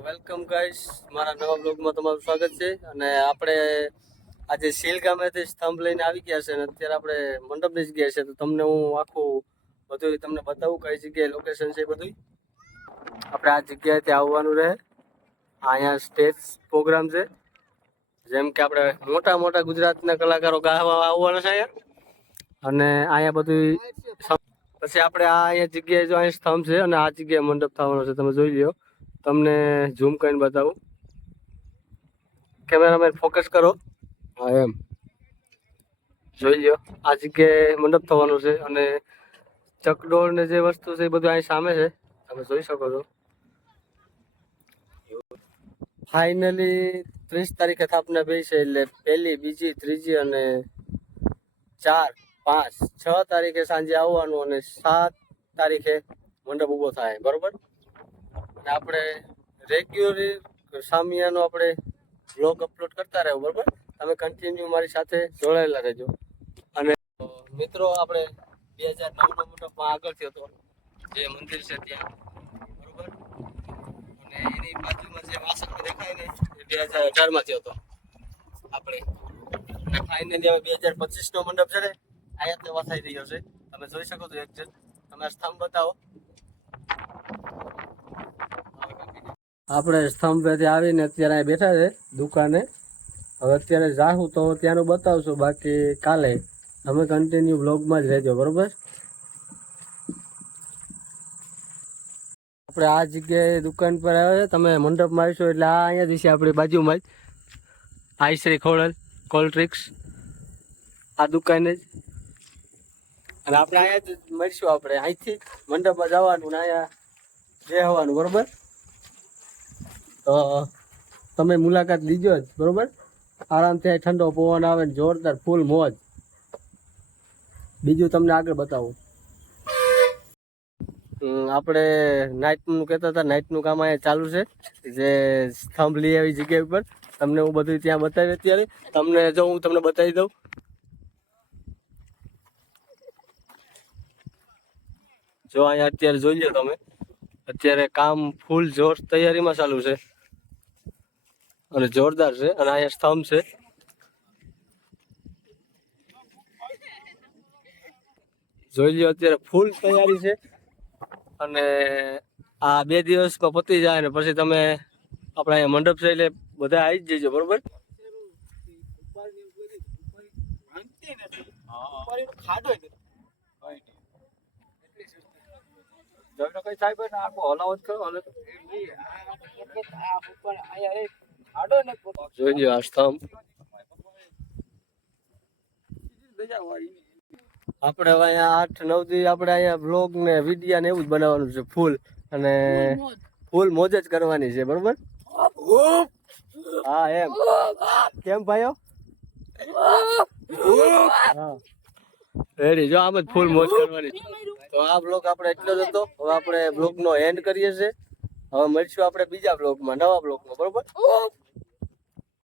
Welcome guys મારા નવા બ્લોગમાં તમારું સ્વાગત છે. અને આપણે આજે સીલ ગામેથી સ્તંભ લઈને આવી ગયા છે અને અત્યારે આપણે મંડપની જગ્યાએ છે. તો તમને હું આખું બધું તમને બતાવું કઈ જગ્યાએ લોકેશન છે બધું આપણે આ જગ્યાએથી આવવાનું રહે. અહીંયા સ્ટેજ પ્રોગ્રામ છે. જેમ કે આપણે મોટા મોટા ગુજરાતના કલાકારો ગાવા આવવાના છે અને અહીંયા બધું પછી આપણે આ અહીંયા જગ્યાએ જો અહીંયા સ્તંભ છે અને આ જગ્યાએ મંડપ થવાનો છે. તમે જોઈ લ્યો. તમને ઝૂમ કરીને બતાવું. કેમેરામેન ફોકસ કરો. હા એમ. જોઈ લ્યો આ જગ્યાએ મંડપ થવાનું છે અને ચકડોળ ને જે વસ્તુ છે એ બધું અહીં સામે છે. તમે જોઈ શકો છો. ફાઇનલી ત્રીસ તારીખે સ્થાપના બે છે એટલે પહેલી બીજી ત્રીજી અને ચાર પાંચ છ તારીખે સાંજે આવવાનું અને સાત તારીખે મંડપ ઊભો થાય. બરોબર? અને આપણે રેગ્યુલર સામિયાનો આપણે બ્લોગ અપલોડ કરતા રહેવું, બરાબર? તમે કન્ટિન્યુ મારી સાથે જોડાયેલા રહેજો. અને મિત્રો, આપણે બે હજાર નવનો મંડપમાં થયો હતો, જે મંદિર છે ત્યાં, બરાબર? અને એની બાજુમાં જે વાસણ દેખાય ને, એ બે હજાર અઢારમાં થયો હતો. આપણે અને ફાઇનલી હવે બે હજાર પચીસનો મંડપ છે ને આયાત વસાઈ રહ્યો છે. તમે જોઈ શકો છો એક્ઝેક્ટ તમે સ્થંભ બતાવો. આપણે સ્તંભેથી આવીને અત્યારે અહીં બેઠા છે દુકાને. હવે અત્યારે જાહું તો ત્યાંનું બતાવશું. બાકી કાલે તમે કન્ટિન્યુ બ્લોગમાં જ રહેજો, બરોબર? આપણે આ જગ્યાએ દુકાન પર આવ્યા છે. તમે મંડપમાં આવીશું એટલે આ અહીંયા જ છે આપણી બાજુમાં જ. આઈશ્રી ખોડલ કોલ્ડ ડ્રિંક્સ આ દુકાને જ. અને આપણે અહીંયા જ મળીશું આપણે. અહીંથી મંડપમાં જવાનું ને અહીંયા જે હોવાનું બરોબર? તો તમે મુલાકાત લીજો જ, બરોબર? આરામથી ઠંડો પવન આવે ને જોરદાર ફૂલ મોજ. બીજું તમને આગળ બતાવું. આપણે નાઇટનું કહેતા હતા, નાઇટનું કામ અહીંયા ચાલુ છે. જે સ્તંભ લઈ આવી જગ્યા ઉપર. તમને હું બધું ત્યાં બતાવી અત્યારે. તમને જો હું તમને બતાવી દઉં. જો અહીંયા અત્યારે જોઈ લો તમે. અત્યારે કામ ફૂલ જોર તૈયારીમાં ચાલુ છે. અને જોરદાર છે અને અહીંયા સ્તંભ છે. જોઈ લ્યો અત્યારે ફૂલ તૈયારી છે. અને આ બે દિવસમાં પતી જાય ને પછી તમે આપણા અહીંયા મંડપ છે એટલે બધા આવી જ જજો, બરોબર? જોઈ લ્યો આ સ્તંભ. આપણે હવે અહીંયા આઠ નવ દી આપણે અહીંયા બ્લોગ ને વિડિયા ને એવું જ બનાવવાનું છે ફૂલ અને ફૂલ મોજ જ કરવાની છે બરોબર? હા એમ. કેમ ભાઈઓ? રેડી જો આમ જ ફૂલ મોજ કરવાની. તો આ બ્લોગ આપણે એટલો જ હતો. હવે આપણે બ્લોગ નો એન્ડ કરીએ છીએ. હવે મળીશું આપણે બીજા બ્લોગમાં નવા બ્લોગમાં બરોબર?